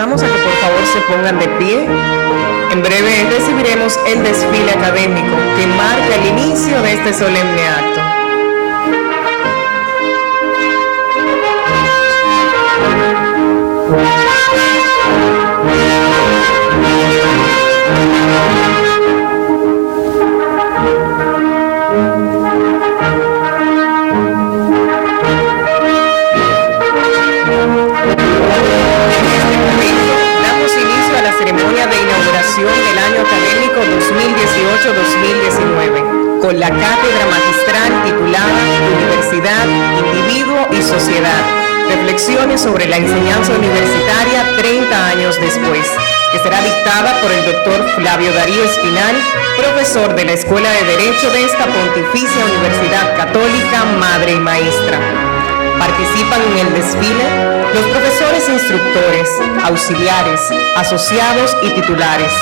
invitamos a que por favor se pongan de pie. En breve recibiremos el desfile académico que marca el inicio de este solemne acto. Del año académico 2018-2019 con la cátedra magistral titulada Universidad, Individuo y Sociedad, reflexiones sobre la enseñanza universitaria 30 años después, que será dictada por el doctor Flavio Darío Espinal, profesor de la Escuela de Derecho de esta Pontificia Universidad Católica, Madre y Maestra. Participan en el desfile los profesores instructores, auxiliares, asociados y titulares.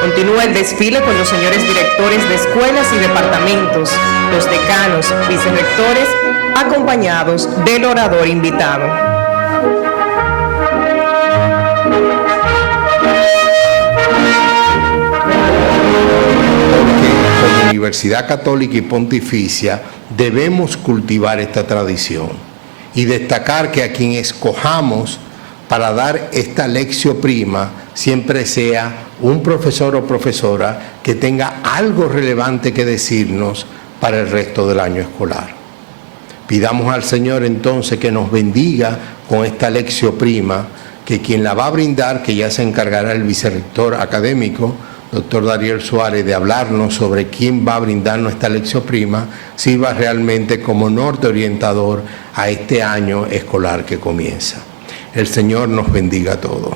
Continúa el desfile con los señores directores de escuelas y departamentos, los decanos, vicerrectores, acompañados del orador invitado. Como Universidad Católica y Pontificia debemos cultivar esta tradición y destacar que a quien escojamos para dar esta lección prima siempre sea un profesor o profesora que tenga algo relevante que decirnos para el resto del año escolar. Pidamos al Señor entonces que nos bendiga con esta lección prima, que quien la va a brindar, que ya se encargará el vicerrector académico, doctor Dariel Suárez, de hablarnos sobre quién va a brindarnos esta lección prima, sirva realmente como norte orientador a este año escolar que comienza. El Señor nos bendiga a todos.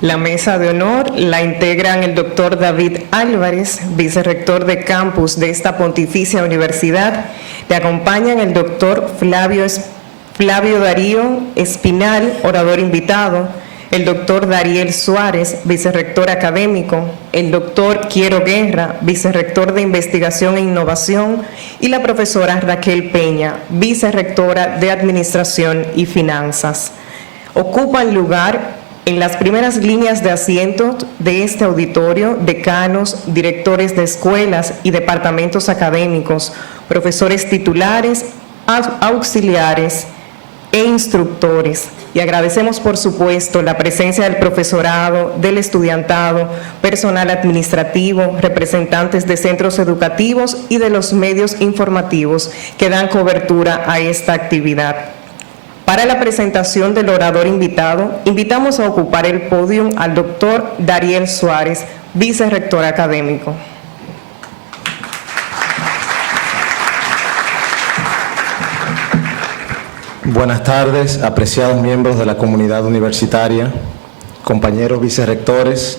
La mesa de honor la integran el doctor David Álvarez, vicerrector de campus de esta Pontificia Universidad. Le acompañan el doctor Flavio Darío Espinal, orador invitado, el doctor Dariel Suárez, vicerrector académico, el doctor Quiero Guerra, vicerrector de investigación e innovación, y la profesora Raquel Peña, vicerrectora de administración y finanzas. Ocupan lugar en las primeras líneas de asiento de este auditorio decanos, directores de escuelas y departamentos académicos, profesores titulares, auxiliares e instructores. Y agradecemos, por supuesto, la presencia del profesorado, del estudiantado, personal administrativo, representantes de centros educativos y de los medios informativos que dan cobertura a esta actividad. Para la presentación del orador invitado, invitamos a ocupar el podio al doctor Dariel Suárez, vicerrector académico. Buenas tardes, apreciados miembros de la comunidad universitaria, compañeros vicerrectores,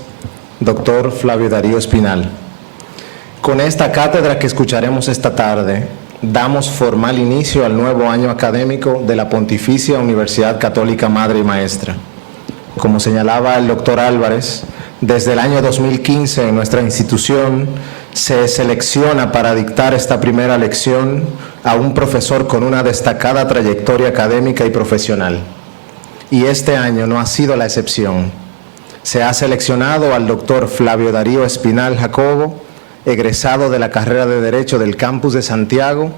doctor Flavio Darío Espinal. Con esta cátedra que escucharemos esta tarde, damos formal inicio al nuevo año académico de la Pontificia Universidad Católica Madre y Maestra. Como señalaba el doctor Álvarez, desde el año 2015 en nuestra institución se selecciona para dictar esta primera lección a un profesor con una destacada trayectoria académica y profesional. Y este año no ha sido la excepción. Se ha seleccionado al doctor Flavio Darío Espinal Jacobo, egresado de la carrera de Derecho del campus de Santiago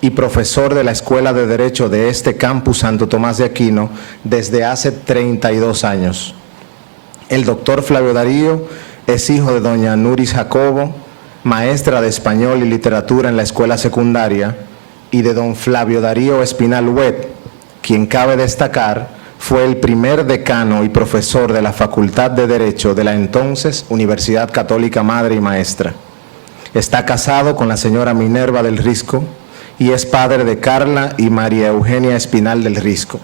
y profesor de la Escuela de Derecho de este campus Santo Tomás de Aquino desde hace 32 años. El doctor Flavio Darío es hijo de doña Nuris Jacobo, maestra de español y literatura en la escuela secundaria, y de don Flavio Darío Espinal Huet, quien cabe destacar fue el primer decano y profesor de la Facultad de Derecho de la entonces Universidad Católica Madre y Maestra. Está casado con la señora Minerva del Risco y es padre de Carla y María Eugenia Espinal del Risco.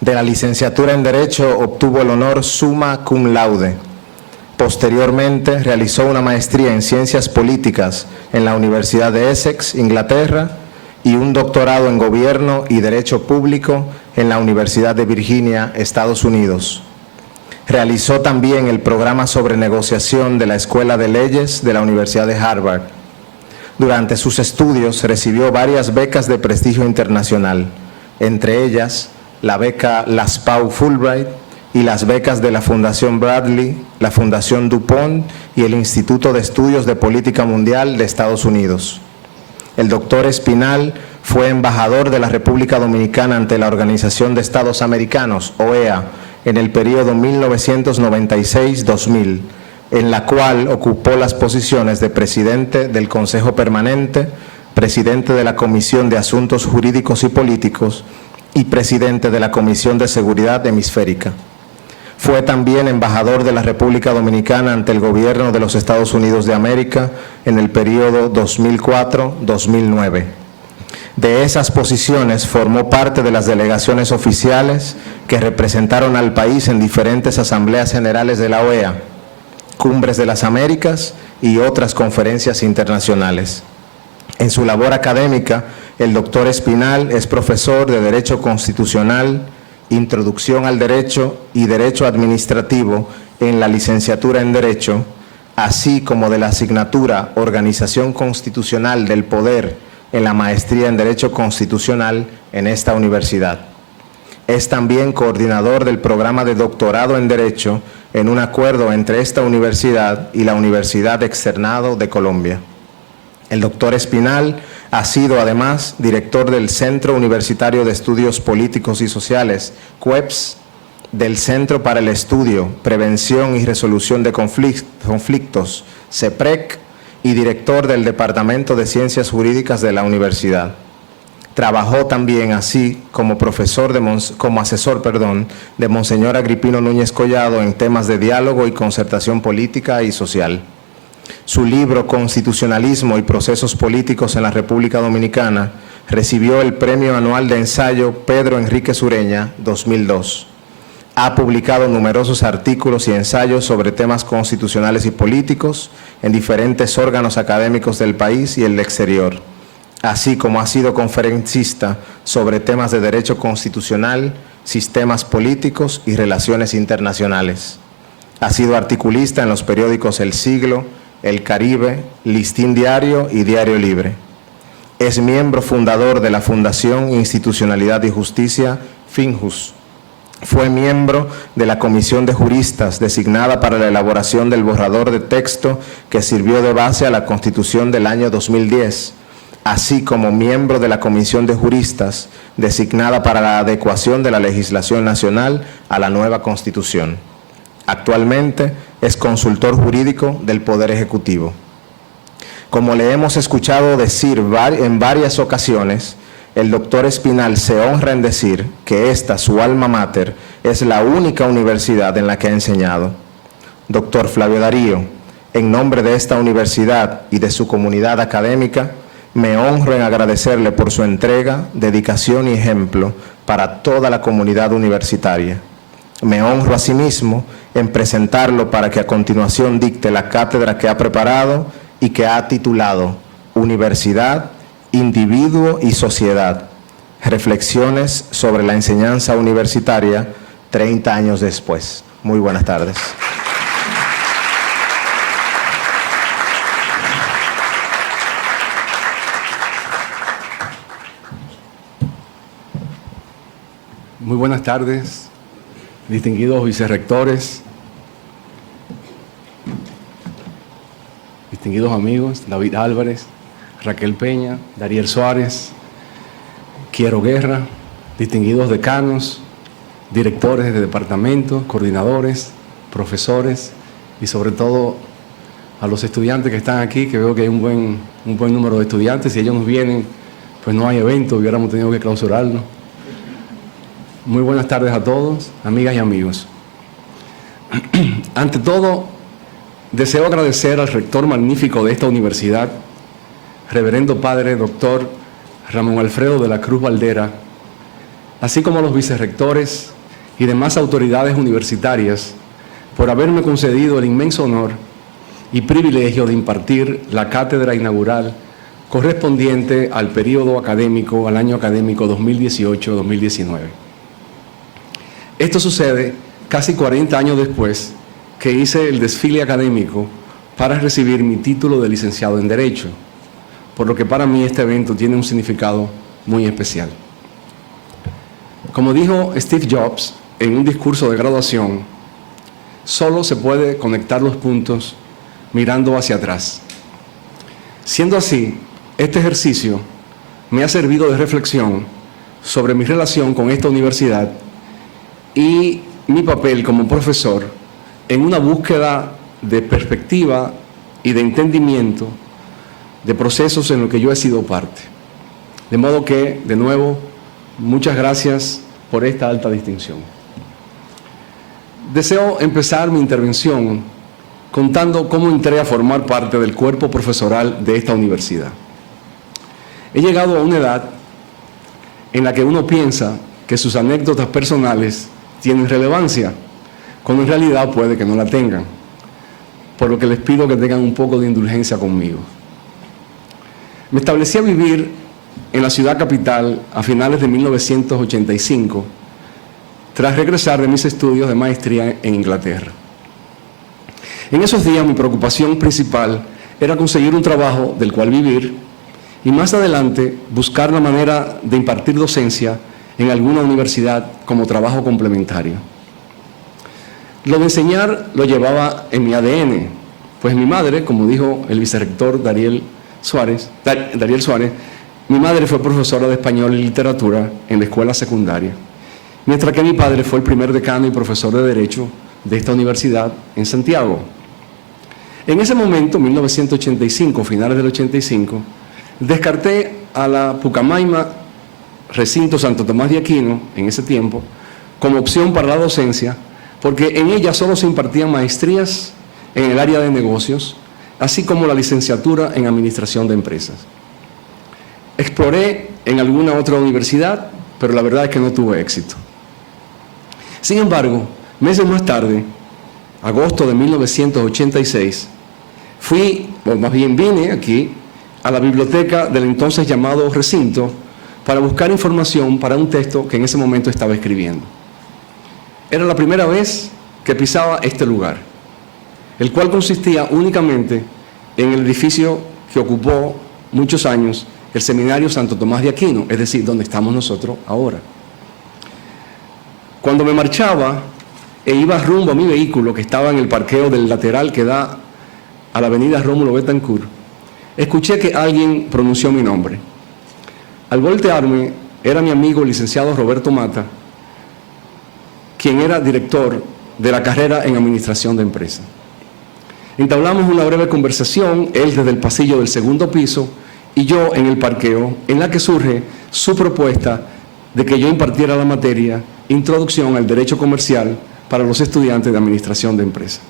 De la licenciatura en Derecho obtuvo el honor summa cum laude. Posteriormente realizó una maestría en Ciencias Políticas en la Universidad de Essex, Inglaterra, y un doctorado en Gobierno y Derecho Público en la Universidad de Virginia, Estados Unidos. Realizó también el programa sobre negociación de la Escuela de Leyes de la Universidad de Harvard. Durante sus estudios recibió varias becas de prestigio internacional, entre ellas la beca Laspau Fulbright y las becas de la Fundación Bradley, la Fundación DuPont y el Instituto de Estudios de Política Mundial de Estados Unidos. El doctor Espinal fue embajador de la República Dominicana ante la Organización de Estados Americanos, OEA, en el periodo 1996-2000, en la cual ocupó las posiciones de presidente del Consejo Permanente, presidente de la Comisión de Asuntos Jurídicos y Políticos y presidente de la Comisión de Seguridad Hemisférica. Fue también embajador de la República Dominicana ante el Gobierno de los Estados Unidos de América en el periodo 2004-2009. De esas posiciones formó parte de las delegaciones oficiales que representaron al país en diferentes asambleas generales de la OEA, cumbres de las Américas y otras conferencias internacionales. En su labor académica, el doctor Espinal es profesor de Derecho Constitucional, Introducción al Derecho y Derecho Administrativo en la licenciatura en Derecho, así como de la asignatura Organización Constitucional del Poder en la maestría en Derecho Constitucional en esta universidad. Es también coordinador del programa de doctorado en Derecho en un acuerdo entre esta universidad y la Universidad Externado de Colombia. El doctor Espinal ha sido además director del Centro Universitario de Estudios Políticos y Sociales, CUEPS, del Centro para el Estudio, Prevención y Resolución de Conflictos, CEPREC, y director del Departamento de Ciencias Jurídicas de la universidad. Trabajó también así como asesor de Monseñor Agripino Núñez Collado en temas de diálogo y concertación política y social. Su libro Constitucionalismo y Procesos Políticos en la República Dominicana recibió el Premio Anual de Ensayo Pedro Enríquez Ureña 2002. Ha publicado numerosos artículos y ensayos sobre temas constitucionales y políticos en diferentes órganos académicos del país y el exterior, así como ha sido conferencista sobre temas de derecho constitucional, sistemas políticos y relaciones internacionales. Ha sido articulista en los periódicos El Siglo, El Caribe, Listín Diario y Diario Libre. Es miembro fundador de la Fundación Institucionalidad y Justicia, FINJUS. Fue miembro de la Comisión de Juristas designada para la elaboración del borrador de texto que sirvió de base a la Constitución del año 2010, así como miembro de la Comisión de Juristas designada para la adecuación de la legislación nacional a la nueva Constitución. Actualmente es consultor jurídico del Poder Ejecutivo. Como le hemos escuchado decir en varias ocasiones, el doctor Espinal se honra en decir que esta, su alma mater, es la única universidad en la que ha enseñado. Doctor Flavio Darío, en nombre de esta universidad y de su comunidad académica, me honro en agradecerle por su entrega, dedicación y ejemplo para toda la comunidad universitaria. Me honro asimismo en presentarlo para que a continuación dicte la cátedra que ha preparado y que ha titulado Universidad, Individuo y Sociedad, reflexiones sobre la enseñanza universitaria 30 años después. Muy buenas tardes. Muy buenas tardes, distinguidos vicerrectores, distinguidos amigos, David Álvarez, Raquel Peña, Dariel Suárez, Quiero Guerra, distinguidos decanos, directores de departamentos, coordinadores, profesores y sobre todo a los estudiantes que están aquí, que veo que hay un buen número de estudiantes. Si ellos nos vienen, pues no hay evento, hubiéramos tenido que clausurarlo. Muy buenas tardes a todos, amigas y amigos. Ante todo, deseo agradecer al rector magnífico de esta universidad, Reverendo Padre Dr. Ramón Alfredo de la Cruz Valdera, así como a los vicerrectores y demás autoridades universitarias, por haberme concedido el inmenso honor y privilegio de impartir la cátedra inaugural correspondiente al periodo académico, al año académico 2018-2019. Esto sucede casi 40 años después que hice el desfile académico para recibir mi título de licenciado en Derecho, por lo que para mí este evento tiene un significado muy especial. Como dijo Steve Jobs en un discurso de graduación, solo se puede conectar los puntos mirando hacia atrás. Siendo así, este ejercicio me ha servido de reflexión sobre mi relación con esta universidad y mi papel como profesor en una búsqueda de perspectiva y de entendimiento de procesos en los que yo he sido parte. De modo que, de nuevo, muchas gracias por esta alta distinción. Deseo empezar mi intervención contando cómo entré a formar parte del cuerpo profesoral de esta universidad. He llegado a una edad en la que uno piensa que sus anécdotas personales tienen relevancia, cuando en realidad puede que no la tengan, por lo que les pido que tengan un poco de indulgencia conmigo. Me establecí a vivir en la ciudad capital a finales de 1985, tras regresar de mis estudios de maestría en Inglaterra. En esos días mi preocupación principal era conseguir un trabajo del cual vivir y más adelante buscar la manera de impartir docencia en alguna universidad como trabajo complementario. Lo de enseñar lo llevaba en mi ADN, pues mi madre, como dijo el vicerrector Dariel Suárez, mi madre fue profesora de español y literatura en la escuela secundaria, mientras que mi padre fue el primer decano y profesor de Derecho de esta universidad en Santiago. En ese momento, 1985, finales del 85, descarté a la Pucamaima Recinto Santo Tomás de Aquino, en ese tiempo, como opción para la docencia, porque en ella solo se impartían maestrías en el área de negocios, así como la licenciatura en administración de empresas. Exploré en alguna otra universidad, pero la verdad es que no tuve éxito. Sin embargo, meses más tarde, agosto de 1986, vine aquí a la biblioteca del entonces llamado recinto para buscar información para un texto que en ese momento estaba escribiendo. Era la primera vez que pisaba este lugar, el cual consistía únicamente en el edificio que ocupó muchos años el Seminario Santo Tomás de Aquino, es decir, donde estamos nosotros ahora. Cuando me marchaba e iba rumbo a mi vehículo, que estaba en el parqueo del lateral que da a la avenida Rómulo Betancourt, escuché que alguien pronunció mi nombre. Al voltearme, era mi amigo el licenciado Roberto Mata, quien era director de la carrera en Administración de Empresas. Entablamos una breve conversación, él desde el pasillo del segundo piso y yo en el parqueo, en la que surge su propuesta de que yo impartiera la materia Introducción al Derecho Comercial para los estudiantes de Administración de Empresas.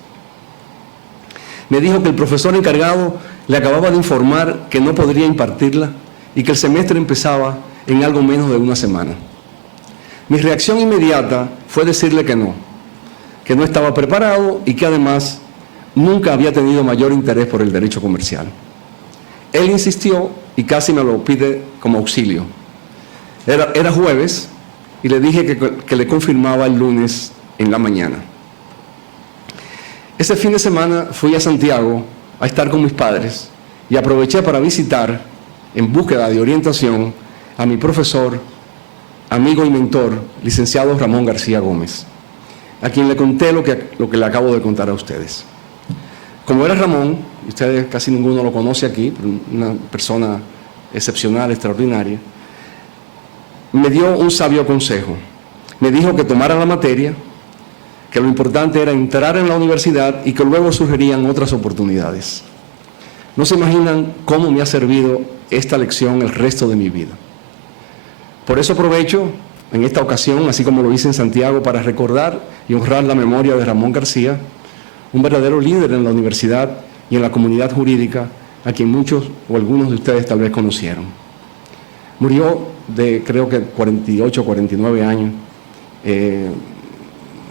Me dijo que el profesor encargado le acababa de informar que no podría impartirla y que el semestre empezaba en algo menos de una semana. Mi reacción inmediata fue decirle que no estaba preparado y que además nunca había tenido mayor interés por el derecho comercial. Él insistió y casi me lo pide como auxilio. Era jueves y le dije que le confirmaba el lunes en la mañana. Ese fin de semana fui a Santiago a estar con mis padres y aproveché para visitar, en búsqueda de orientación, a mi profesor, amigo y mentor, licenciado Ramón García Gómez, a quien le conté lo que le acabo de contar a ustedes. Como era Ramón, y ustedes casi ninguno lo conoce aquí, una persona excepcional, extraordinaria, me dio un sabio consejo. Me dijo que tomara la materia, que lo importante era entrar en la universidad y que luego surgirían otras oportunidades. No se imaginan cómo me ha servido esta lección el resto de mi vida. Por eso aprovecho en esta ocasión, así como lo hice en Santiago, para recordar y honrar la memoria de Ramón García, un verdadero líder en la universidad y en la comunidad jurídica, a quien muchos o algunos de ustedes tal vez conocieron. Murió de, creo que 48 o 49 años,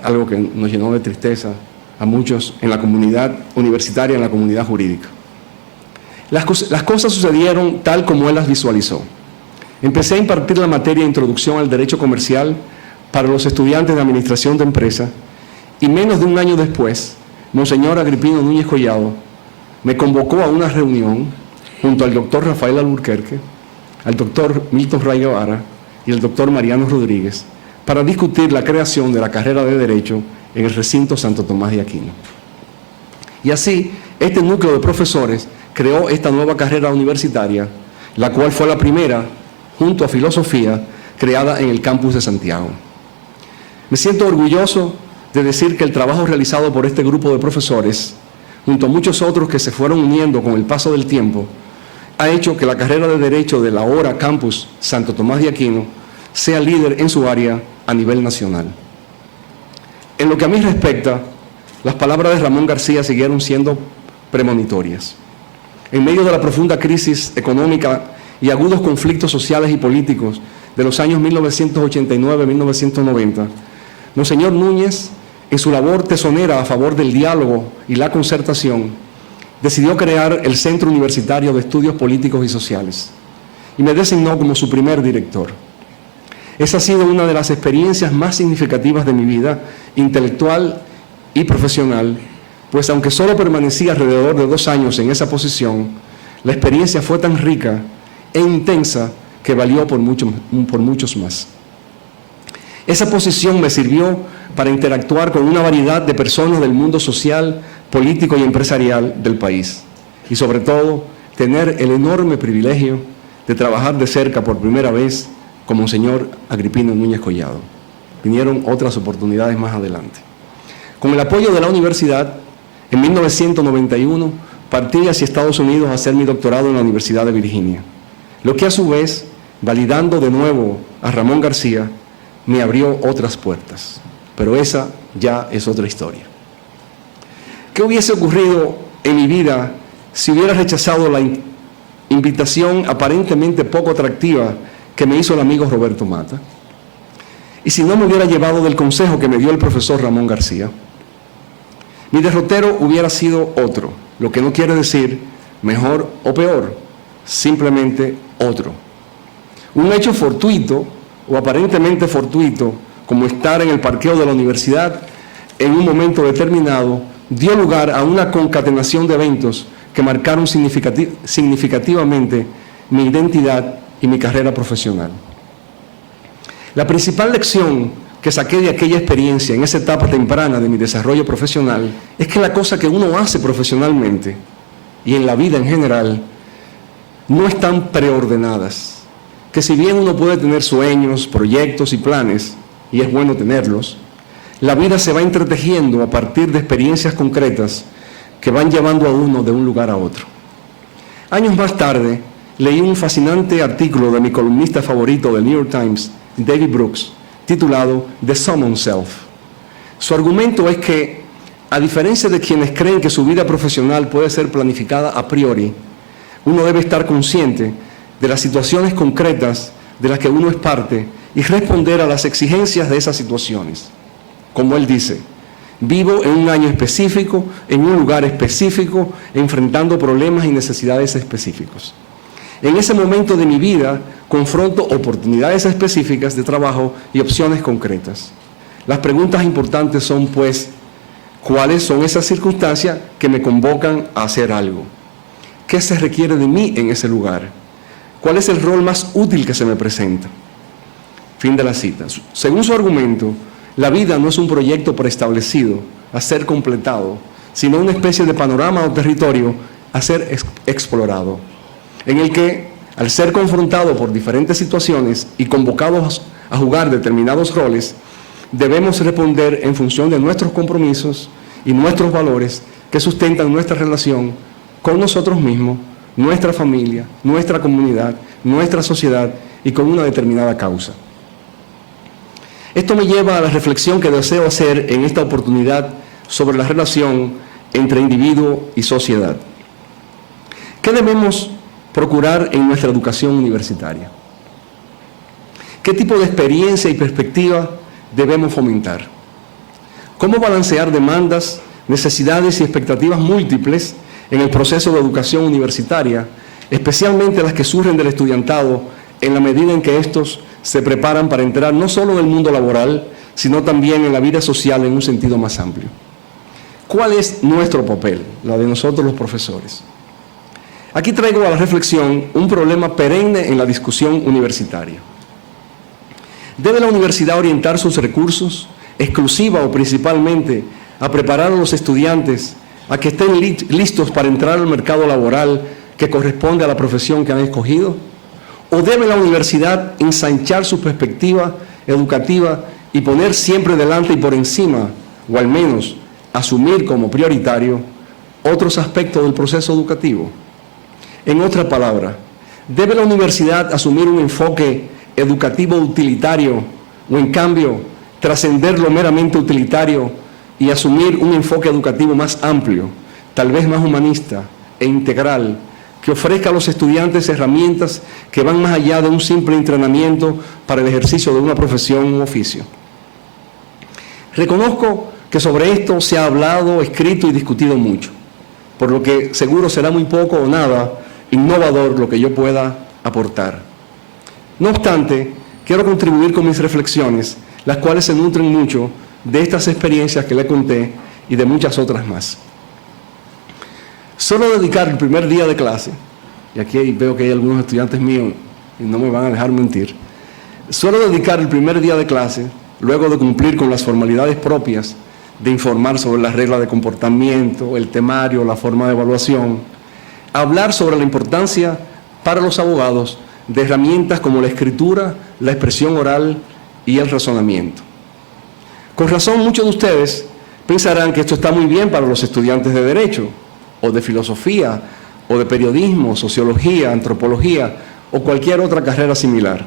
algo que nos llenó de tristeza a muchos en la comunidad universitaria, en la comunidad jurídica. Las cosas sucedieron tal como él las visualizó. Empecé a impartir la materia Introducción al Derecho Comercial para los estudiantes de Administración de Empresas y menos de un año después, Monseñor Agripino Núñez Collado me convocó a una reunión junto al doctor Rafael Alburquerque, al doctor Milton Ray Guevara y al doctor Mariano Rodríguez, para discutir la creación de la carrera de Derecho en el recinto Santo Tomás de Aquino. Y así, este núcleo de profesores creó esta nueva carrera universitaria, la cual fue la primera, junto a Filosofía, creada en el campus de Santiago. Me siento orgulloso de decir que el trabajo realizado por este grupo de profesores, junto a muchos otros que se fueron uniendo con el paso del tiempo, ha hecho que la carrera de Derecho del ahora campus Santo Tomás de Aquino sea líder en su área a nivel nacional. En lo que a mí respecta, las palabras de Ramón García siguieron siendo premonitorias. En medio de la profunda crisis económica y agudos conflictos sociales y políticos de los años 1989-1990, Monseñor Núñez, en su labor tesonera a favor del diálogo y la concertación, decidió crear el Centro Universitario de Estudios Políticos y Sociales y me designó como su primer director. Esa ha sido una de las experiencias más significativas de mi vida intelectual y profesional, pues aunque solo permanecí alrededor de 2 años en esa posición, la experiencia fue tan rica e intensa que valió por muchos más. Esa posición me sirvió para interactuar con una variedad de personas del mundo social, político y empresarial del país. Y sobre todo, tener el enorme privilegio de trabajar de cerca por primera vez con Monseñor Agripino Núñez Collado. Vinieron otras oportunidades más adelante. Con el apoyo de la universidad, en 1991 partí hacia Estados Unidos a hacer mi doctorado en la Universidad de Virginia, lo que a su vez, validando de nuevo a Ramón García, me abrió otras puertas. Pero esa ya es otra historia. ¿Qué hubiese ocurrido en mi vida si hubiera rechazado la invitación aparentemente poco atractiva que me hizo el amigo Roberto Mata? Y si no me hubiera llevado del consejo que me dio el profesor Ramón García, mi derrotero hubiera sido otro, lo que no quiere decir mejor o peor, simplemente otro. Un hecho fortuito o aparentemente fortuito, como estar en el parqueo de la universidad en un momento determinado, dio lugar a una concatenación de eventos que marcaron significativamente mi identidad y mi carrera profesional. La principal lección que saqué de aquella experiencia en esa etapa temprana de mi desarrollo profesional es que la cosa que uno hace profesionalmente y en la vida en general no están preordenadas, que si bien uno puede tener sueños, proyectos y planes, y es bueno tenerlos, la vida se va entretejiendo a partir de experiencias concretas que van llevando a uno de un lugar a otro. Años más tarde, leí un fascinante artículo de mi columnista favorito del New York Times, David Brooks, titulado The Summon Self. Su argumento es que, a diferencia de quienes creen que su vida profesional puede ser planificada a priori, uno debe estar consciente de las situaciones concretas de las que uno es parte y responder a las exigencias de esas situaciones. Como él dice, vivo en un año específico, en un lugar específico, enfrentando problemas y necesidades específicos. En ese momento de mi vida, confronto oportunidades específicas de trabajo y opciones concretas. Las preguntas importantes son, pues, ¿cuáles son esas circunstancias que me convocan a hacer algo? ¿Qué se requiere de mí en ese lugar? ¿Cuál es el rol más útil que se me presenta? Fin de la cita. Según su argumento, la vida no es un proyecto preestablecido a ser completado, sino una especie de panorama o territorio a ser explorado, en el que, al ser confrontado por diferentes situaciones y convocados a jugar determinados roles, debemos responder en función de nuestros compromisos y nuestros valores que sustentan nuestra relación con nosotros mismos, nuestra familia, nuestra comunidad, nuestra sociedad y con una determinada causa. Esto me lleva a la reflexión que deseo hacer en esta oportunidad sobre la relación entre individuo y sociedad. ¿Qué debemos procurar en nuestra educación universitaria? ¿Qué tipo de experiencia y perspectiva debemos fomentar? ¿Cómo balancear demandas, necesidades y expectativas múltiples en el proceso de educación universitaria, especialmente las que surgen del estudiantado en la medida en que estos se preparan para entrar no solo en el mundo laboral, sino también en la vida social en un sentido más amplio? ¿Cuál es nuestro papel, la de nosotros los profesores? Aquí traigo a la reflexión un problema perenne en la discusión universitaria. ¿Debe la universidad orientar sus recursos, exclusiva o principalmente, a preparar a los estudiantes a que estén listos para entrar al mercado laboral que corresponde a la profesión que han escogido? ¿O debe la universidad ensanchar su perspectiva educativa y poner siempre delante y por encima, o al menos asumir como prioritario, otros aspectos del proceso educativo? En otra palabra, ¿debe la universidad asumir un enfoque educativo utilitario o, en cambio, trascender lo meramente utilitario y asumir un enfoque educativo más amplio, tal vez más humanista e integral, que ofrezca a los estudiantes herramientas que van más allá de un simple entrenamiento para el ejercicio de una profesión u oficio? Reconozco que sobre esto se ha hablado, escrito y discutido mucho, por lo que seguro será muy poco o nada innovador lo que yo pueda aportar. No obstante, quiero contribuir con mis reflexiones, las cuales se nutren mucho de estas experiencias que le conté y de muchas otras más. Solo dedicar el primer día de clase, y aquí veo que hay algunos estudiantes míos y no me van a dejar mentir, solo dedicar el primer día de clase, luego de cumplir con las formalidades propias de informar sobre las reglas de comportamiento, el temario, la forma de evaluación, hablar sobre la importancia para los abogados de herramientas como la escritura, la expresión oral y el razonamiento. Con razón, muchos de ustedes pensarán que esto está muy bien para los estudiantes de Derecho, o de Filosofía, o de Periodismo, Sociología, Antropología, o cualquier otra carrera similar.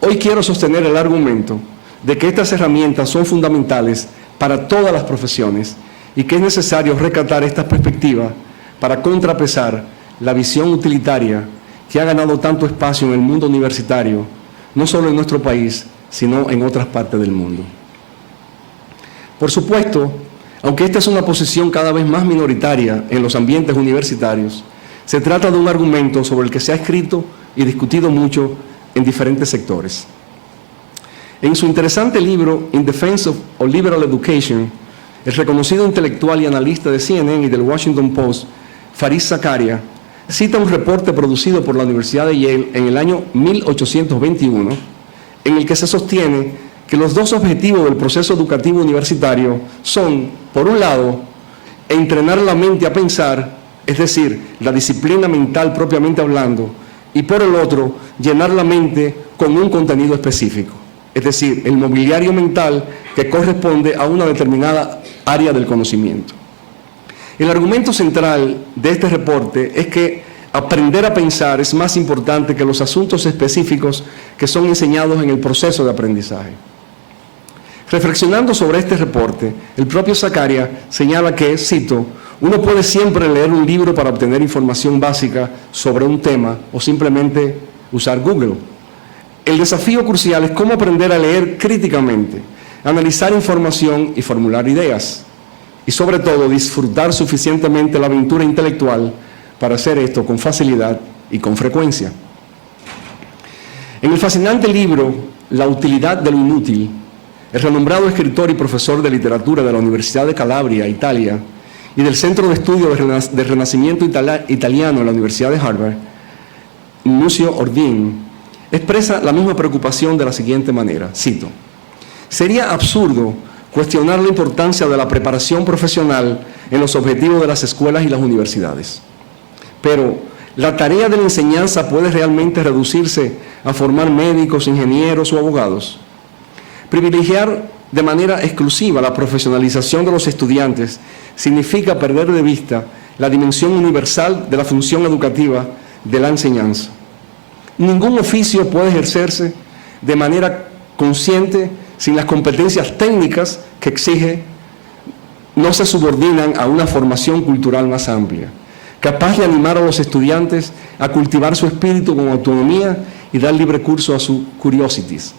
Hoy quiero sostener el argumento de que estas herramientas son fundamentales para todas las profesiones y que es necesario rescatar esta perspectiva para contrapesar la visión utilitaria que ha ganado tanto espacio en el mundo universitario, no solo en nuestro país, sino en otras partes del mundo. Por supuesto, aunque esta es una posición cada vez más minoritaria en los ambientes universitarios, se trata de un argumento sobre el que se ha escrito y discutido mucho en diferentes sectores. En su interesante libro In Defense of Liberal Education, el reconocido intelectual y analista de CNN y del Washington Post, Fareed Zakaria, cita un reporte producido por la Universidad de Yale en el año 1821, en el que se sostiene que los dos objetivos del proceso educativo universitario son, por un lado, entrenar la mente a pensar, es decir, la disciplina mental propiamente hablando, y por el otro, llenar la mente con un contenido específico, es decir, el mobiliario mental que corresponde a una determinada área del conocimiento. El argumento central de este reporte es que aprender a pensar es más importante que los asuntos específicos que son enseñados en el proceso de aprendizaje. Reflexionando sobre este reporte, el propio Zakaria señala que, cito, uno puede siempre leer un libro para obtener información básica sobre un tema o simplemente usar Google. El desafío crucial es cómo aprender a leer críticamente, analizar información y formular ideas. Y sobre todo, disfrutar suficientemente la aventura intelectual para hacer esto con facilidad y con frecuencia. En el fascinante libro La utilidad de lo inútil, el renombrado escritor y profesor de literatura de la Universidad de Calabria, Italia, y del Centro de Estudios de Renacimiento Italiano de la Universidad de Harvard, Lucio Ordin, expresa la misma preocupación de la siguiente manera, cito, «Sería absurdo cuestionar la importancia de la preparación profesional en los objetivos de las escuelas y las universidades. Pero, ¿la tarea de la enseñanza puede realmente reducirse a formar médicos, ingenieros o abogados? Privilegiar de manera exclusiva la profesionalización de los estudiantes significa perder de vista la dimensión universal de la función educativa de la enseñanza. Ningún oficio puede ejercerse de manera consciente sin las competencias técnicas que exige, no se subordinan a una formación cultural más amplia, capaz de animar a los estudiantes a cultivar su espíritu con autonomía y dar libre curso a sus curiosities.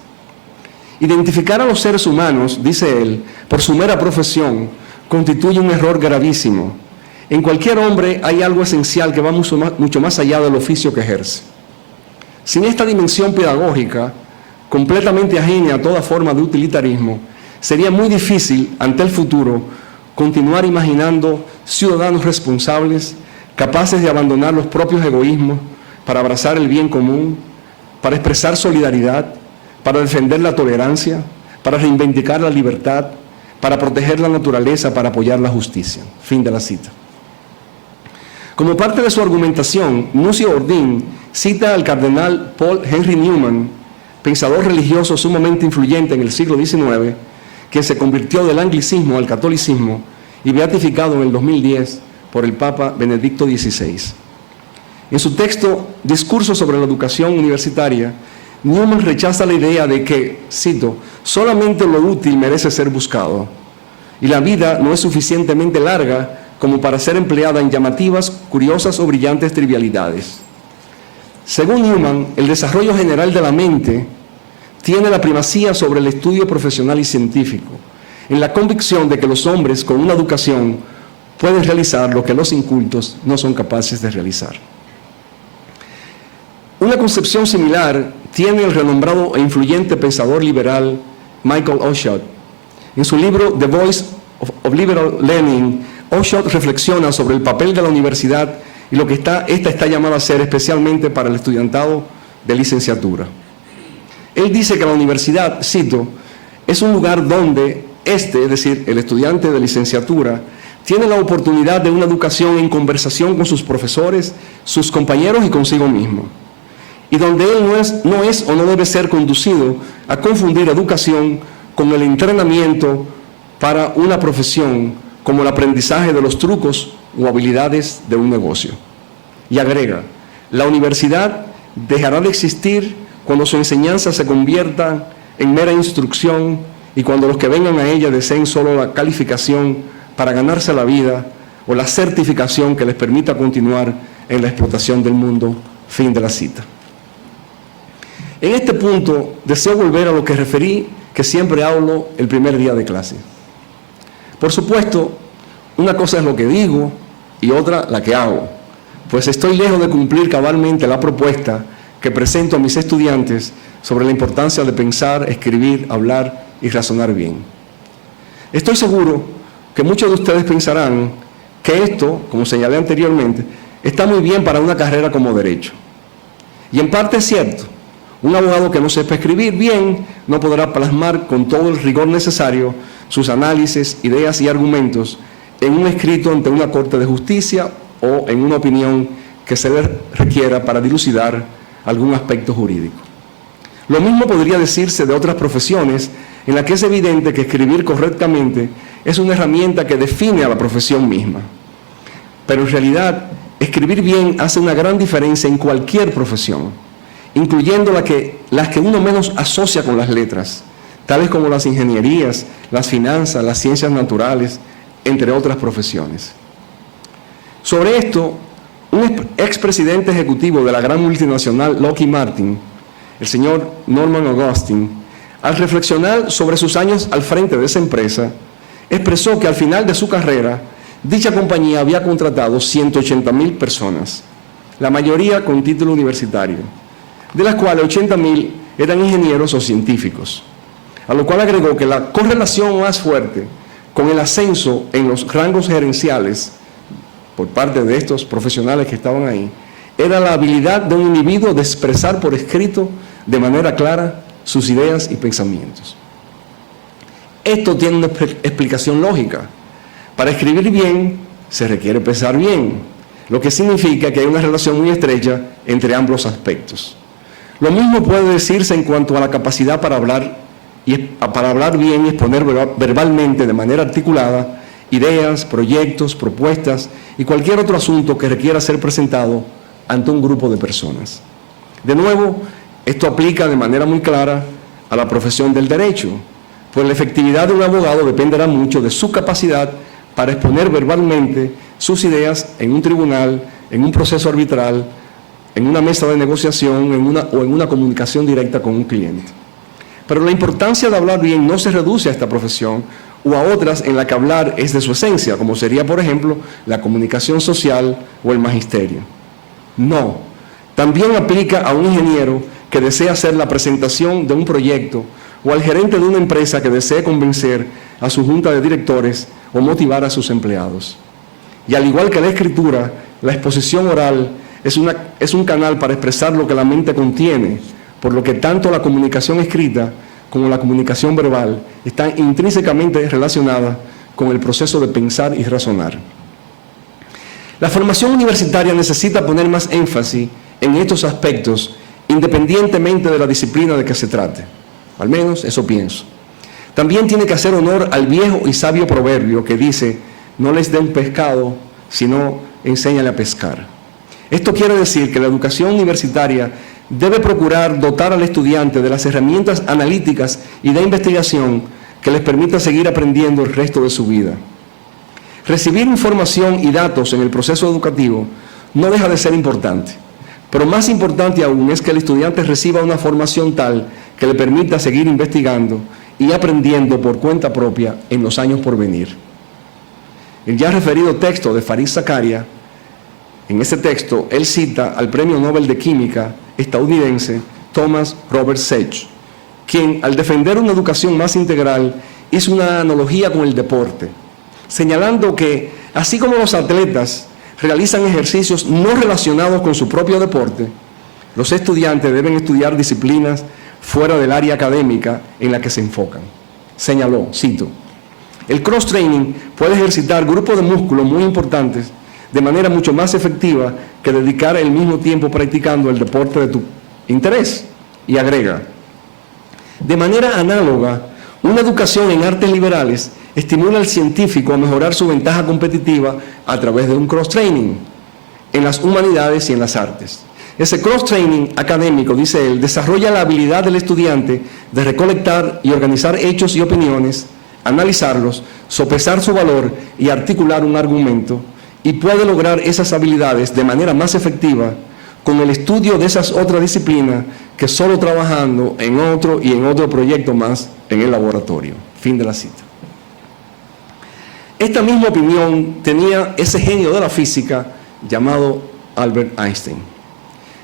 Identificar a los seres humanos, dice él, por su mera profesión, constituye un error gravísimo. En cualquier hombre hay algo esencial que va mucho más allá del oficio que ejerce. Sin esta dimensión pedagógica, completamente ajena a toda forma de utilitarismo, sería muy difícil, ante el futuro, continuar imaginando ciudadanos responsables, capaces de abandonar los propios egoísmos para abrazar el bien común, para expresar solidaridad, para defender la tolerancia, para reivindicar la libertad, para proteger la naturaleza, para apoyar la justicia. Fin de la cita. Como parte de su argumentación, Nuncio Ordín cita al cardenal Paul Henry Newman, pensador religioso sumamente influyente en el siglo XIX, que se convirtió del anglicismo al catolicismo y beatificado en el 2010 por el Papa Benedicto XVI. En su texto Discurso sobre la educación universitaria, Newman rechaza la idea de que, cito, solamente lo útil merece ser buscado, y la vida no es suficientemente larga como para ser empleada en llamativas, curiosas o brillantes trivialidades. Según Newman, el desarrollo general de la mente tiene la primacía sobre el estudio profesional y científico, en la convicción de que los hombres con una educación pueden realizar lo que los incultos no son capaces de realizar. Una concepción similar tiene el renombrado e influyente pensador liberal Michael Oshot. En su libro The Voice of Liberal Learning, Oshot reflexiona sobre el papel de la universidad y lo que esta está llamada a ser especialmente para el estudiantado de licenciatura. Él dice que la universidad, cito, es un lugar donde es decir, el estudiante de licenciatura, tiene la oportunidad de una educación en conversación con sus profesores, sus compañeros y consigo mismo, y donde él no es o no debe ser conducido a confundir educación con el entrenamiento para una profesión, como el aprendizaje de los trucos o habilidades de un negocio. Y agrega, la universidad dejará de existir cuando su enseñanza se convierta en mera instrucción y cuando los que vengan a ella deseen solo la calificación para ganarse la vida o la certificación que les permita continuar en la explotación del mundo. Fin de la cita. En este punto deseo volver a lo que referí, que siempre hablo el primer día de clase. Por supuesto, una cosa es lo que digo y otra la que hago, pues estoy lejos de cumplir cabalmente la propuesta que presento a mis estudiantes sobre la importancia de pensar, escribir, hablar y razonar bien. Estoy seguro que muchos de ustedes pensarán que esto, como señalé anteriormente, está muy bien para una carrera como Derecho. Y en parte es cierto. Un abogado que no sepa escribir bien no podrá plasmar con todo el rigor necesario sus análisis, ideas y argumentos en un escrito ante una corte de justicia o en una opinión que se le requiera para dilucidar algún aspecto jurídico. Lo mismo podría decirse de otras profesiones en las que es evidente que escribir correctamente es una herramienta que define a la profesión misma. Pero en realidad, escribir bien hace una gran diferencia en cualquier profesión, incluyendo las que uno menos asocia con las letras, tales como las ingenierías, las finanzas, las ciencias naturales, entre otras profesiones. Sobre esto, un expresidente ejecutivo de la gran multinacional Lockheed Martin, el señor Norman Augustin, al reflexionar sobre sus años al frente de esa empresa, expresó que al final de su carrera, dicha compañía había contratado 180,000 personas, la mayoría con título universitario, de las cuales 80,000 eran ingenieros o científicos, a lo cual agregó que la correlación más fuerte con el ascenso en los rangos gerenciales por parte de estos profesionales que estaban ahí, era la habilidad de un individuo de expresar por escrito de manera clara sus ideas y pensamientos. Esto tiene una explicación lógica. Para escribir bien se requiere pensar bien, lo que significa que hay una relación muy estrecha entre ambos aspectos. Lo mismo puede decirse en cuanto a la capacidad para hablar bien y exponer verbalmente de manera articulada ideas, proyectos, propuestas y cualquier otro asunto que requiera ser presentado ante un grupo de personas. De nuevo, esto aplica de manera muy clara a la profesión del derecho, pues la efectividad de un abogado dependerá mucho de su capacidad para exponer verbalmente sus ideas en un tribunal, en un proceso arbitral, en una mesa de negociación o en una comunicación directa con un cliente. Pero la importancia de hablar bien no se reduce a esta profesión o a otras en las que hablar es de su esencia, como sería, por ejemplo, la comunicación social o el magisterio. No, también aplica a un ingeniero que desea hacer la presentación de un proyecto o al gerente de una empresa que desee convencer a su junta de directores o motivar a sus empleados. Y al igual que la escritura, la exposición oral es un canal para expresar lo que la mente contiene, por lo que tanto la comunicación escrita como la comunicación verbal están intrínsecamente relacionadas con el proceso de pensar y razonar. La formación universitaria necesita poner más énfasis en estos aspectos, independientemente de la disciplina de que se trate. Al menos eso pienso. También tiene que hacer honor al viejo y sabio proverbio que dice: no les den pescado, sino enséñale a pescar. Esto quiere decir que la educación universitaria debe procurar dotar al estudiante de las herramientas analíticas y de investigación que les permita seguir aprendiendo el resto de su vida. Recibir información y datos en el proceso educativo no deja de ser importante, pero más importante aún es que el estudiante reciba una formación tal que le permita seguir investigando y aprendiendo por cuenta propia en los años por venir. El ya referido texto de Fareed Zakaria, en ese texto él cita al Premio Nobel de Química estadounidense Thomas Robert Sage, quien al defender una educación más integral hizo una analogía con el deporte, señalando que así como los atletas realizan ejercicios no relacionados con su propio deporte, los estudiantes deben estudiar disciplinas fuera del área académica en la que se enfocan. Señaló, cito: el cross-training puede ejercitar grupos de músculos muy importantes de manera mucho más efectiva que dedicar el mismo tiempo practicando el deporte de tu interés. Y agrega: de manera análoga, una educación en artes liberales estimula al científico a mejorar su ventaja competitiva a través de un cross-training en las humanidades y en las artes. Ese cross-training académico, dice él, desarrolla la habilidad del estudiante de recolectar y organizar hechos y opiniones, analizarlos, sopesar su valor y articular un argumento, y puede lograr esas habilidades de manera más efectiva con el estudio de esas otras disciplinas que solo trabajando en otro y en otro proyecto más en el laboratorio. Fin de la cita. Esta misma opinión tenía ese genio de la física llamado Albert Einstein.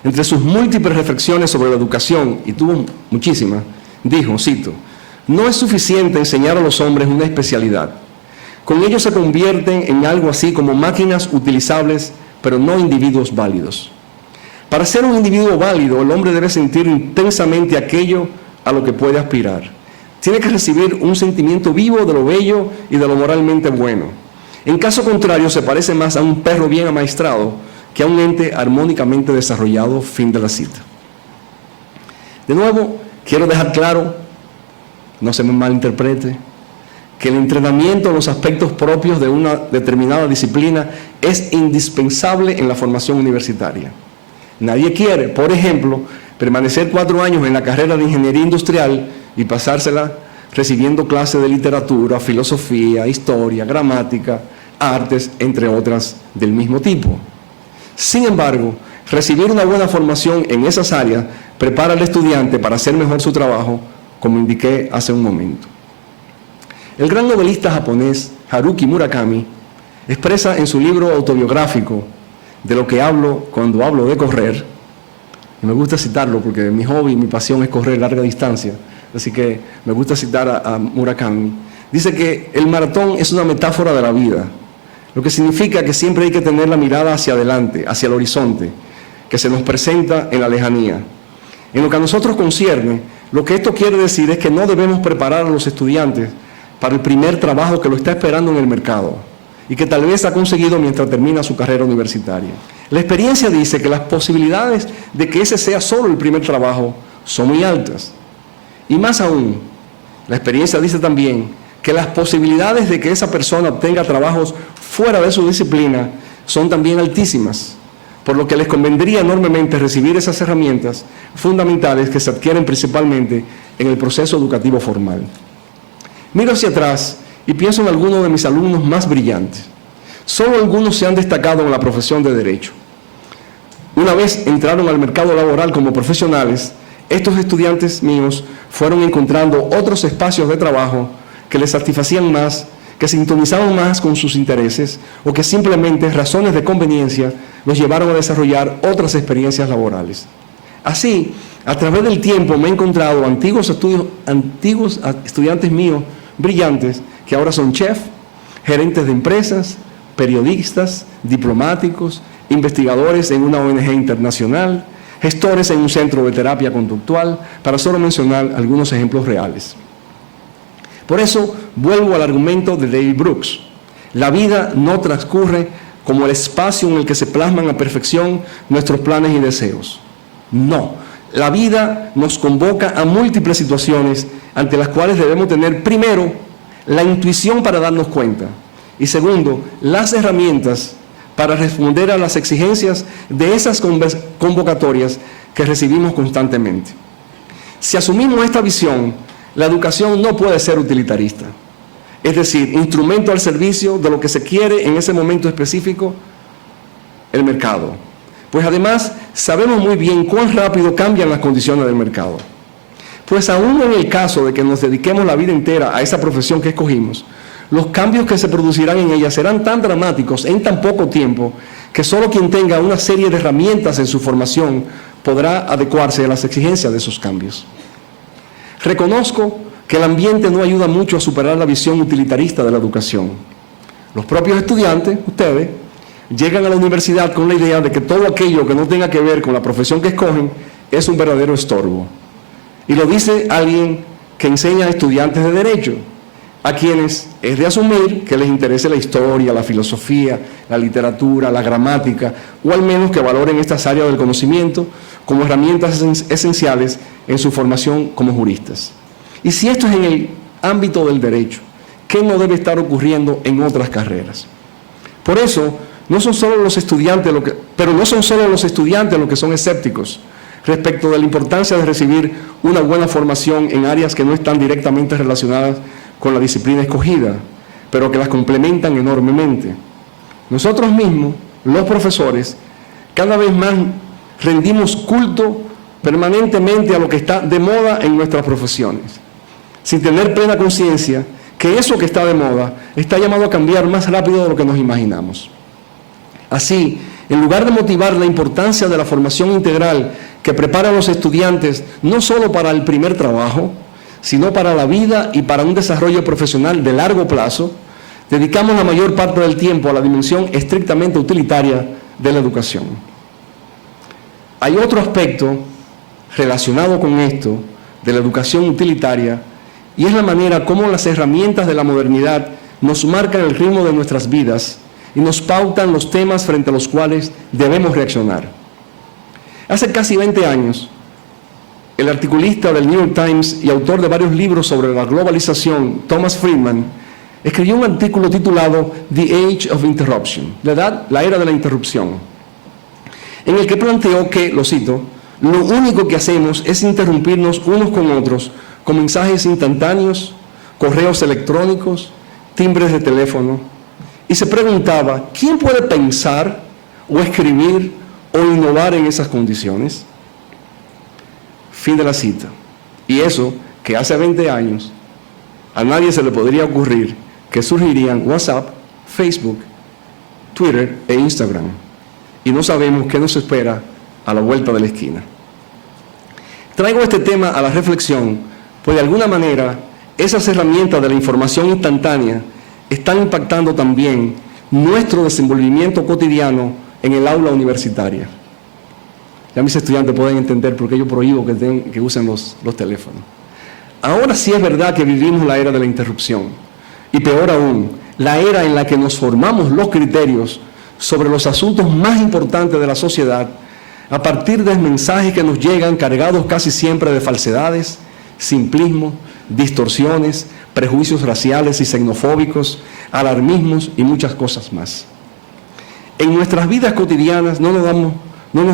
Entre sus múltiples reflexiones sobre la educación, y tuvo muchísimas, dijo, cito: no es suficiente enseñar a los hombres una especialidad. Con ello se convierten en algo así como máquinas utilizables, pero no individuos válidos. Para ser un individuo válido, el hombre debe sentir intensamente aquello a lo que puede aspirar. Tiene que recibir un sentimiento vivo de lo bello y de lo moralmente bueno. En caso contrario, se parece más a un perro bien amaestrado que a un ente armónicamente desarrollado. Fin de la cita. De nuevo, quiero dejar claro, no se me malinterprete, que el entrenamiento en los aspectos propios de una determinada disciplina es indispensable en la formación universitaria. Nadie quiere, por ejemplo, permanecer 4 años en la carrera de ingeniería industrial y pasársela recibiendo clases de literatura, filosofía, historia, gramática, artes, entre otras del mismo tipo. Sin embargo, recibir una buena formación en esas áreas prepara al estudiante para hacer mejor su trabajo, como indiqué hace un momento. El gran novelista japonés Haruki Murakami expresa en su libro autobiográfico De lo que hablo cuando hablo de correr, y me gusta citarlo porque mi hobby, mi pasión es correr larga distancia, así que me gusta citar a Murakami. Dice que el maratón es una metáfora de la vida, lo que significa que siempre hay que tener la mirada hacia adelante, hacia el horizonte, que se nos presenta en la lejanía. En lo que a nosotros concierne, lo que esto quiere decir es que no debemos preparar a los estudiantes para el primer trabajo que lo está esperando en el mercado y que tal vez ha conseguido mientras termina su carrera universitaria. La experiencia dice que las posibilidades de que ese sea solo el primer trabajo son muy altas. Y más aún, la experiencia dice también que las posibilidades de que esa persona obtenga trabajos fuera de su disciplina son también altísimas, por lo que les convendría enormemente recibir esas herramientas fundamentales que se adquieren principalmente en el proceso educativo formal. Miro hacia atrás y pienso en algunos de mis alumnos más brillantes. Solo algunos se han destacado en la profesión de Derecho. Una vez entraron al mercado laboral como profesionales, estos estudiantes míos fueron encontrando otros espacios de trabajo que les satisfacían más, que sintonizaban más con sus intereses o que simplemente razones de conveniencia los llevaron a desarrollar otras experiencias laborales. Así, a través del tiempo me he encontrado antiguos estudiantes míos brillantes que ahora son chefs, gerentes de empresas, periodistas, diplomáticos, investigadores en una ONG internacional, gestores en un centro de terapia conductual, para solo mencionar algunos ejemplos reales. Por eso, vuelvo al argumento de David Brooks. La vida no transcurre como el espacio en el que se plasman a perfección nuestros planes y deseos. No, la vida nos convoca a múltiples situaciones ante las cuales debemos tener, primero, la intuición para darnos cuenta y segundo, las herramientas para responder a las exigencias de esas convocatorias que recibimos constantemente. Si asumimos esta visión, la educación no puede ser utilitarista, es decir, instrumento al servicio de lo que se quiere en ese momento específico, el mercado. Pues además sabemos muy bien cuán rápido cambian las condiciones del mercado. Pues aún en el caso de que nos dediquemos la vida entera a esa profesión que escogimos, los cambios que se producirán en ella serán tan dramáticos en tan poco tiempo que solo quien tenga una serie de herramientas en su formación podrá adecuarse a las exigencias de esos cambios. Reconozco que el ambiente no ayuda mucho a superar la visión utilitarista de la educación. Los propios estudiantes, ustedes, llegan a la universidad con la idea de que todo aquello que no tenga que ver con la profesión que escogen es un verdadero estorbo. Y lo dice alguien que enseña a estudiantes de Derecho, a quienes es de asumir que les interese la historia, la filosofía, la literatura, la gramática, o al menos que valoren estas áreas del conocimiento como herramientas esenciales en su formación como juristas. Y si esto es en el ámbito del derecho, ¿qué no debe estar ocurriendo en otras carreras? Por eso, no son solo los estudiantes los que son escépticos respecto de la importancia de recibir una buena formación en áreas que no están directamente relacionadas con la disciplina escogida, pero que las complementan enormemente. Nosotros mismos, los profesores, cada vez más rendimos culto permanentemente a lo que está de moda en nuestras profesiones, sin tener plena conciencia que eso que está de moda está llamado a cambiar más rápido de lo que nos imaginamos. Así, en lugar de motivar la importancia de la formación integral que prepara a los estudiantes no solo para el primer trabajo, sino para la vida y para un desarrollo profesional de largo plazo, dedicamos la mayor parte del tiempo a la dimensión estrictamente utilitaria de la educación. Hay otro aspecto relacionado con esto de la educación utilitaria y es la manera como las herramientas de la modernidad nos marcan el ritmo de nuestras vidas y nos pautan los temas frente a los cuales debemos reaccionar. Hace casi 20 años, el articulista del New York Times y autor de varios libros sobre la globalización, Thomas Friedman, escribió un artículo titulado The Age of Interruption, la era de la interrupción, en el que planteó que, lo cito, lo único que hacemos es interrumpirnos unos con otros con mensajes instantáneos, correos electrónicos, timbres de teléfono, y se preguntaba, ¿quién puede pensar o escribir o innovar en esas condiciones? Fin de la cita. Y eso, que hace 20 años, a nadie se le podría ocurrir que surgirían WhatsApp, Facebook, Twitter e Instagram. Y no sabemos qué nos espera a la vuelta de la esquina. Traigo este tema a la reflexión, pues de alguna manera esas herramientas de la información instantánea están impactando también nuestro desenvolvimiento cotidiano en el aula universitaria. Ya mis estudiantes pueden entender por qué yo prohíbo que usen los teléfonos. Ahora sí es verdad que vivimos la era de la interrupción. Y peor aún, la era en la que nos formamos los criterios sobre los asuntos más importantes de la sociedad a partir de mensajes que nos llegan cargados casi siempre de falsedades, simplismo, distorsiones, prejuicios raciales y xenofóbicos, alarmismos y muchas cosas más. En nuestras vidas cotidianas no nos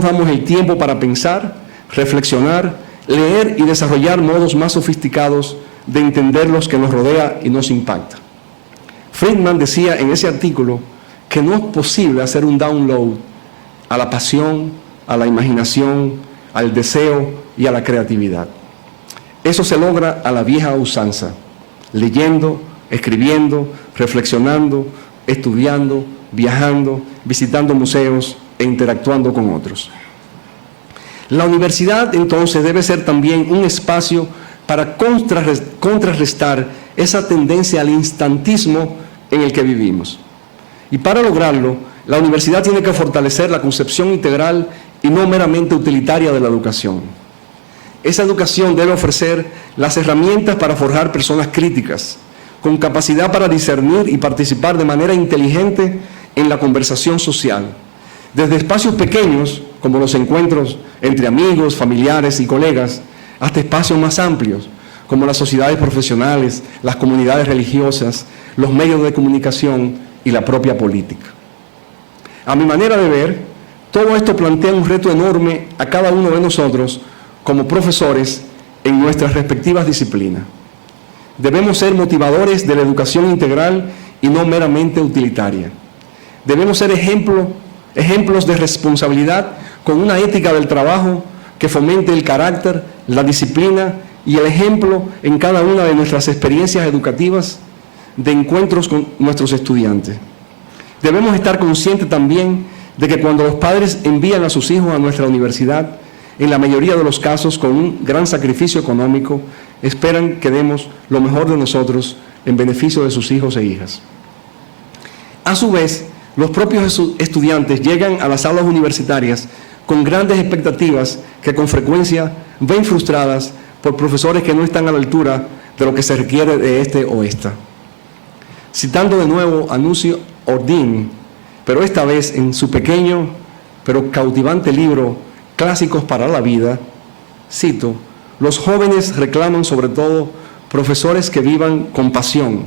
damos el tiempo para pensar, reflexionar, leer y desarrollar modos más sofisticados de entender los que nos rodea y nos impacta. Friedman decía en ese artículo que no es posible hacer un download a la pasión, a la imaginación, al deseo y a la creatividad. Eso se logra a la vieja usanza, leyendo, escribiendo, reflexionando, estudiando, viajando, visitando museos e interactuando con otros. La universidad, entonces, debe ser también un espacio para contrarrestar esa tendencia al instantismo en el que vivimos. Y para lograrlo, La universidad tiene que fortalecer la concepción integral y no meramente utilitaria de la educación. Esa educación debe ofrecer las herramientas para forjar personas críticas, con capacidad para discernir y participar de manera inteligente en la conversación social, desde espacios pequeños, como los encuentros entre amigos, familiares y colegas, hasta espacios más amplios, como las sociedades profesionales, las comunidades religiosas, los medios de comunicación y la propia política. A mi manera de ver, todo esto plantea un reto enorme a cada uno de nosotros como profesores en nuestras respectivas disciplinas. Debemos ser motivadores de la educación integral y no meramente utilitaria. Debemos ser ejemplos de responsabilidad con una ética del trabajo que fomente el carácter, la disciplina y el ejemplo en cada una de nuestras experiencias educativas de encuentros con nuestros estudiantes. Debemos estar conscientes también de que cuando los padres envían a sus hijos a nuestra universidad, en la mayoría de los casos con un gran sacrificio económico, esperan que demos lo mejor de nosotros en beneficio de sus hijos e hijas. A su vez, los propios estudiantes llegan a las aulas universitarias con grandes expectativas que con frecuencia ven frustradas por profesores que no están a la altura de lo que se requiere de este o esta. Citando de nuevo a Nunzio Ordine, pero esta vez en su pequeño pero cautivante libro Clásicos para la Vida, cito: los jóvenes reclaman sobre todo profesores que vivan con pasión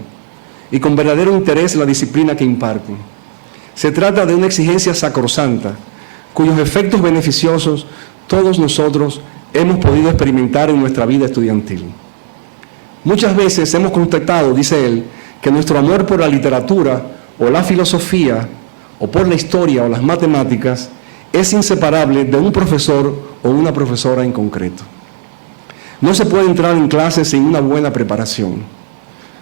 y con verdadero interés en la disciplina que imparten. Se trata de una exigencia sacrosanta, cuyos efectos beneficiosos todos nosotros hemos podido experimentar en nuestra vida estudiantil. Muchas veces hemos constatado, dice él, que nuestro amor por la literatura o la filosofía o por la historia o las matemáticas es inseparable de un profesor o una profesora en concreto. No se puede entrar en clases sin una buena preparación.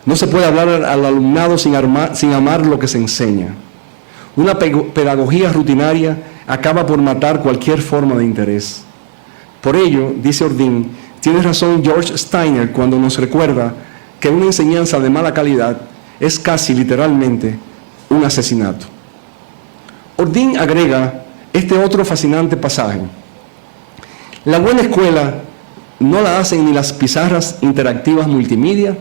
No se puede hablar al alumnado sin amar lo que se enseña. Una pedagogía rutinaria acaba por matar cualquier forma de interés. Por ello, dice Ordine, tiene razón George Steiner cuando nos recuerda que una enseñanza de mala calidad es casi literalmente un asesinato. Ordine agrega este otro fascinante pasaje: la buena escuela no la hacen ni las pizarras interactivas multimedia,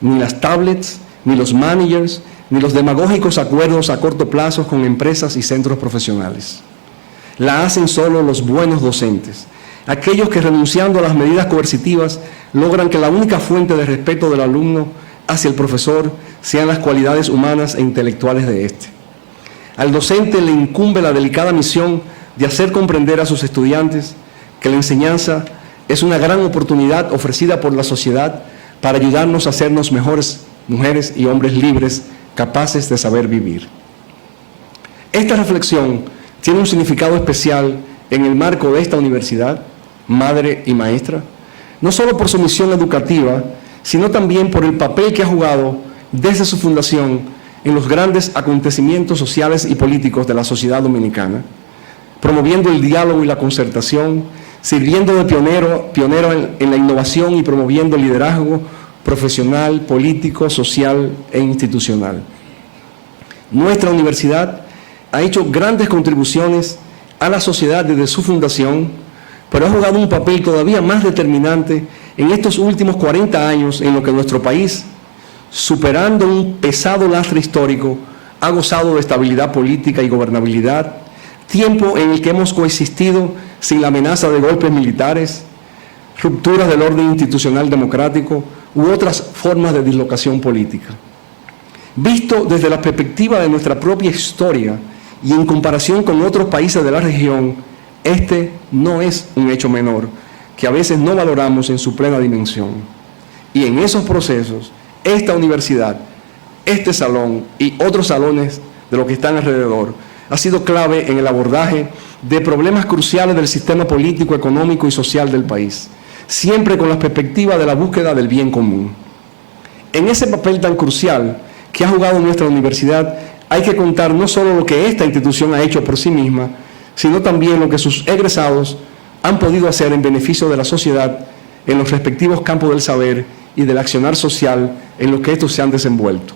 ni las tablets, ni los managers, ni los demagógicos acuerdos a corto plazo con empresas y centros profesionales. La hacen solo los buenos docentes, aquellos que renunciando a las medidas coercitivas logran que la única fuente de respeto del alumno hacia el profesor sean las cualidades humanas e intelectuales de éste. Al docente le incumbe la delicada misión de hacer comprender a sus estudiantes que la enseñanza es una gran oportunidad ofrecida por la sociedad para ayudarnos a hacernos mejores mujeres y hombres libres, capaces de saber vivir. Esta reflexión tiene un significado especial en el marco de esta universidad, madre y maestra, no solo por su misión educativa, sino también por el papel que ha jugado desde su fundación en los grandes acontecimientos sociales y políticos de la sociedad dominicana, promoviendo el diálogo y la concertación, sirviendo de pionero en la innovación y promoviendo el liderazgo profesional, político, social e institucional. Nuestra universidad ha hecho grandes contribuciones a la sociedad desde su fundación, pero ha jugado un papel todavía más determinante en estos últimos 40 años en lo que nuestro país, superando un pesado lastre histórico, ha gozado de estabilidad política y gobernabilidad, tiempo en el que hemos coexistido sin la amenaza de golpes militares, rupturas del orden institucional democrático u otras formas de dislocación política. Visto desde la perspectiva de nuestra propia historia y en comparación con otros países de la región, este no es un hecho menor que a veces no valoramos en su plena dimensión. Y en esos procesos, esta universidad, este salón y otros salones de los que están alrededor ha sido clave en el abordaje de problemas cruciales del sistema político, económico y social del país, siempre con la perspectiva de la búsqueda del bien común. En ese papel tan crucial que ha jugado nuestra universidad, hay que contar no solo lo que esta institución ha hecho por sí misma, sino también lo que sus egresados han podido hacer en beneficio de la sociedad en los respectivos campos del saber y del accionar social en los que estos se han desenvuelto.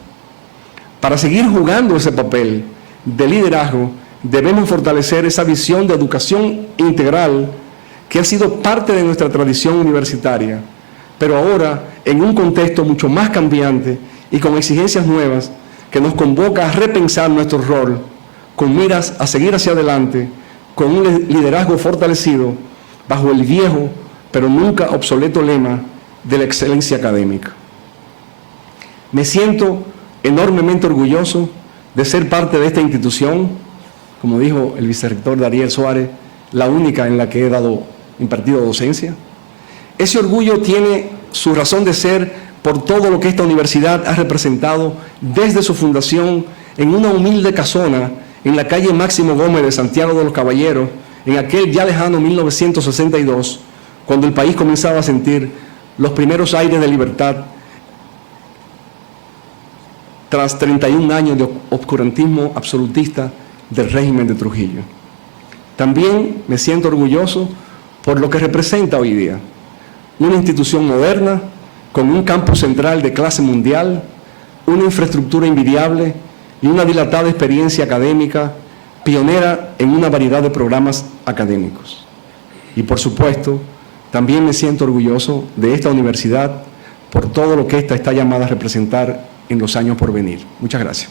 Para seguir jugando ese papel, de liderazgo, debemos fortalecer esa visión de educación integral que ha sido parte de nuestra tradición universitaria, pero ahora en un contexto mucho más cambiante y con exigencias nuevas que nos convoca a repensar nuestro rol con miras a seguir hacia adelante con un liderazgo fortalecido bajo el viejo pero nunca obsoleto lema de la excelencia académica. Me siento enormemente orgulloso de ser parte de esta institución, como dijo el vicerrector Dariel Suárez, la única en la que he impartido docencia. Ese orgullo tiene su razón de ser por todo lo que esta universidad ha representado desde su fundación en una humilde casona en la calle Máximo Gómez de Santiago de los Caballeros, en aquel ya lejano 1962, cuando el país comenzaba a sentir los primeros aires de libertad tras 31 años de obscurantismo absolutista del régimen de Trujillo. También me siento orgulloso por lo que representa hoy día, una institución moderna, con un campus central de clase mundial, una infraestructura envidiable y una dilatada experiencia académica pionera en una variedad de programas académicos. Y por supuesto, también me siento orgulloso de esta universidad por todo lo que ésta está llamada a representar en los años por venir. Muchas gracias.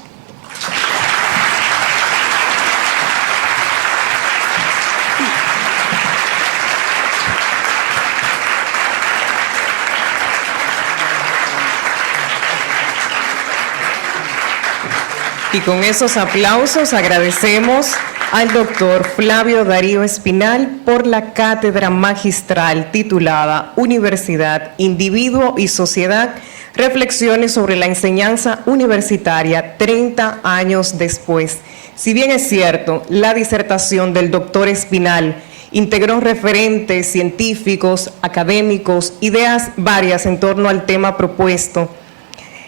Y con esos aplausos agradecemos al doctor Flavio Darío Espinal por la cátedra magistral titulada Universidad, Individuo y Sociedad, reflexiones sobre la enseñanza universitaria 30 años después. Si bien es cierto, la disertación del doctor Espinal integró referentes científicos, académicos, ideas varias en torno al tema propuesto,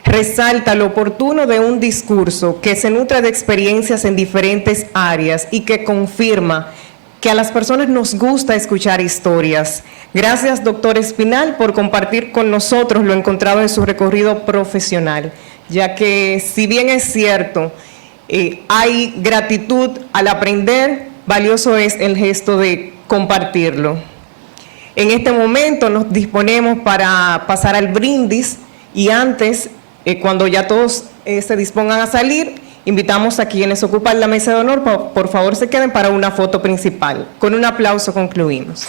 resalta lo oportuno de un discurso que se nutre de experiencias en diferentes áreas y que confirma que a las personas nos gusta escuchar historias. Gracias, doctor Espinal, por compartir con nosotros lo encontrado en su recorrido profesional, ya que si bien es cierto, hay gratitud al aprender, valioso es el gesto de compartirlo. En este momento nos disponemos para pasar al brindis y antes, cuando ya todos se dispongan a salir, invitamos a quienes ocupan la mesa de honor, por favor se queden para una foto principal. Con un aplauso concluimos.